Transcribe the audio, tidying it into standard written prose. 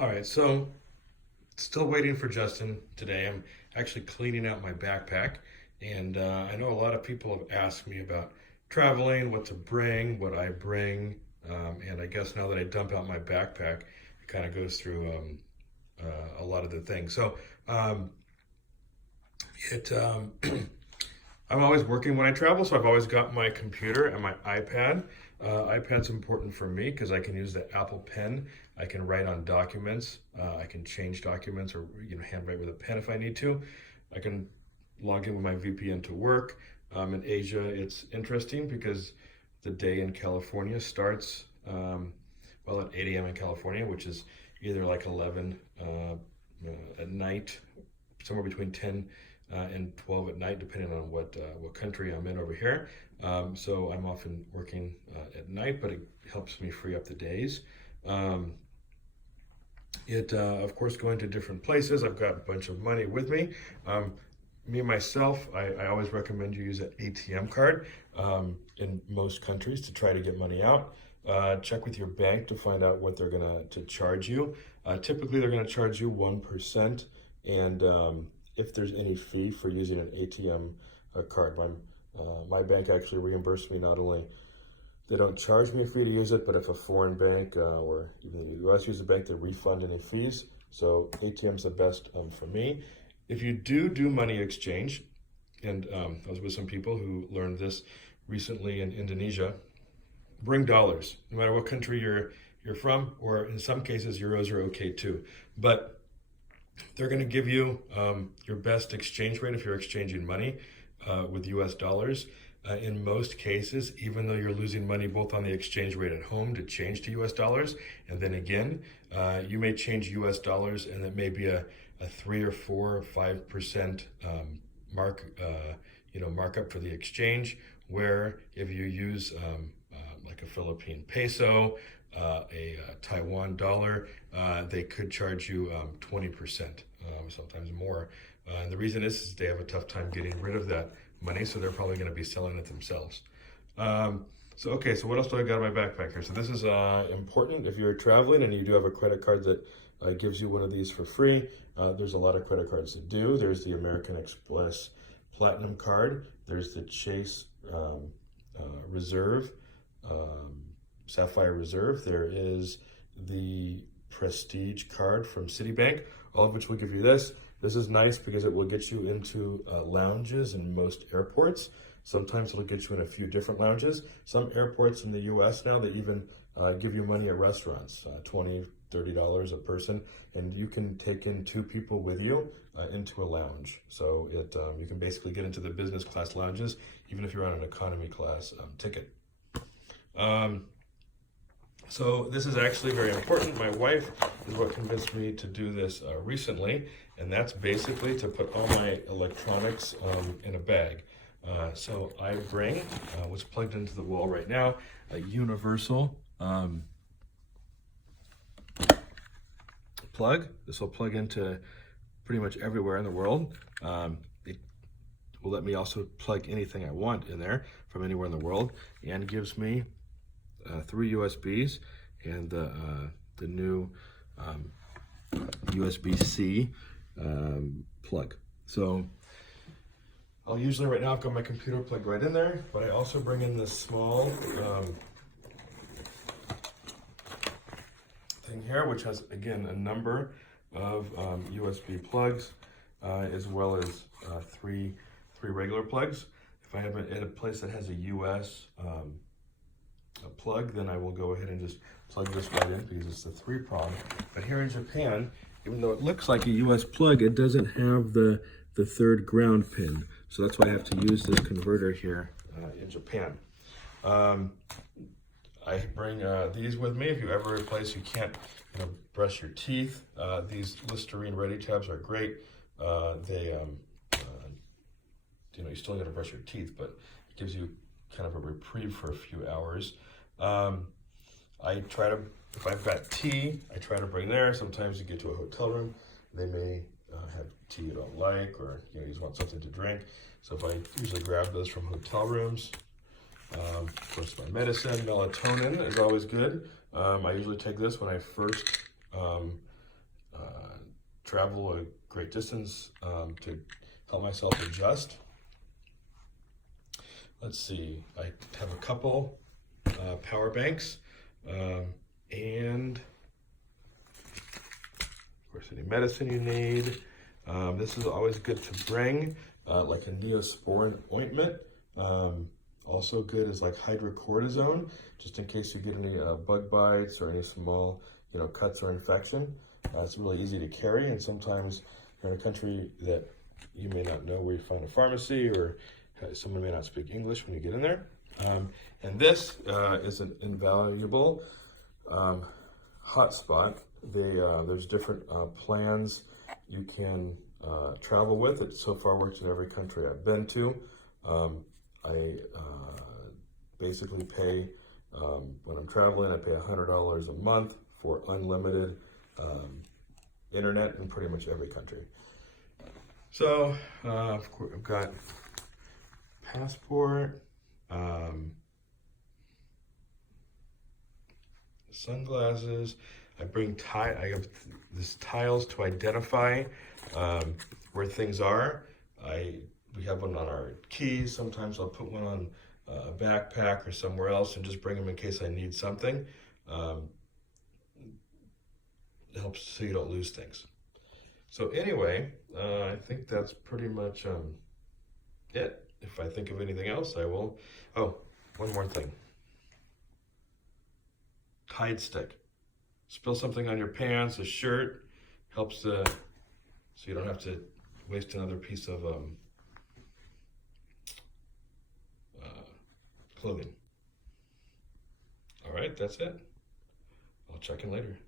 All right, so still waiting for Justin today. I'm actually cleaning out my backpack, and I know a lot of people have asked me about traveling, what to bring, what I bring, and I guess now that I dump out my backpack, it kind of goes through a lot of the things. So um, it I'm always working when I travel, so I've always got my computer and my iPad. iPad's important for me because I can use the Apple Pen. I can write on documents. I can change documents or handwrite with a pen if I need to. I can log in with my VPN to work. In Asia, it's interesting because the day in California starts at 8 a.m. in California, which is either like 11 at night, somewhere between 10 and 12 at night, depending on what country I'm in over here. So I'm often working at night, but it helps me free up the days. Um, of course, going to different places. I've got a bunch of money with me. Me myself, I always recommend you use an ATM card in most countries to try to get money out. Check with your bank to find out what they're gonna to charge you. Typically, they're gonna charge you 1%, and if there's any fee for using an ATM card, my bank actually reimbursed me. Not only they don't charge me a fee to use it, but if a foreign bank or even the U.S. use a bank, they refund any fees. So ATM's the best for me. If you do money exchange, and I was with some people who learned this recently in Indonesia, bring dollars, no matter what country you're from, or in some cases euros are okay too. But they're going to give you your best exchange rate if you're exchanging money with US dollars. In most cases, even though you're losing money both on the exchange rate at home to change to US dollars, and then again, you may change US dollars and it may be a 3 or 4 or 5% markup for the exchange, where if you use like a Philippine peso, a Taiwan dollar, they could charge you 20%, sometimes more. And the reason is they have a tough time getting rid of that money, so they're probably going to be selling it themselves. So what else do I got in my backpack here? So this is important if you're traveling and you do have a credit card that gives you one of these for free. There's a lot of credit cards that do. There's the American Express Platinum card. There's the Chase Reserve, Sapphire Reserve. There is the Prestige card from Citibank, all of which will give you this. This is nice because it will get you into lounges in most airports. Sometimes it'll get you in a few different lounges. Some airports in the US now, they even give you money at restaurants, $20, $30 a person, and you can take in 2 people with you into a lounge. So you can basically get into the business class lounges, even if you're on an economy class ticket. So this is actually very important. My wife is what convinced me to do this recently, and that's basically to put all my electronics in a bag. So I bring what's plugged into the wall right now, a universal plug. This will plug into pretty much everywhere in the world. It will let me also plug anything I want in there from anywhere in the world, and gives me 3 USBs and the new USB-C plug. So I'll usually, right now I've got my computer plugged right in there, but I also bring in this small thing here, which has, again, a number of USB plugs, as well as three regular plugs. If I have it at a place that has a US a plug, then I will go ahead and just plug this right in because it's the 3-prong. But here in Japan, even though it looks like a US plug, it doesn't have the 3rd ground pin. So that's why I have to use this converter here in Japan. I bring these with me if you ever a place you can't brush your teeth. These Listerine Ready tabs are great. You still got to brush your teeth, but it gives you kind of a reprieve for a few hours. I try to, if I've got tea, I try to bring there. Sometimes you get to a hotel room, they may have tea you don't like, or you just want something to drink. So if I usually grab those from hotel rooms. Of course, my medicine, melatonin is always good. I usually take this when I first travel a great distance to help myself adjust. Let's see, I have a couple power banks and of course any medicine you need. This is always good to bring, like a Neosporin ointment. Also good is like hydrocortisone, just in case you get any bug bites or any small, cuts or infection. It's really easy to carry, and sometimes in a country that you may not know where you find a pharmacy, or someone may not speak English when you get in there. And this is an invaluable hotspot. There's different plans you can travel with. It so far works in every country I've been to. I basically pay, when I'm traveling, I pay $100 a month for unlimited internet in pretty much every country. So, of course, I've got passport, sunglasses. I have this tiles to identify where things are. We have one on our keys. Sometimes I'll put one on a backpack or somewhere else and just bring them in case I need something. It helps so you don't lose things. So anyway, I think that's pretty much it. If I think of anything else, I will. Oh, one more thing. Tide stick. Spill something on your pants, a shirt, helps so you don't have to waste another piece of clothing. All right, that's it. I'll check in later.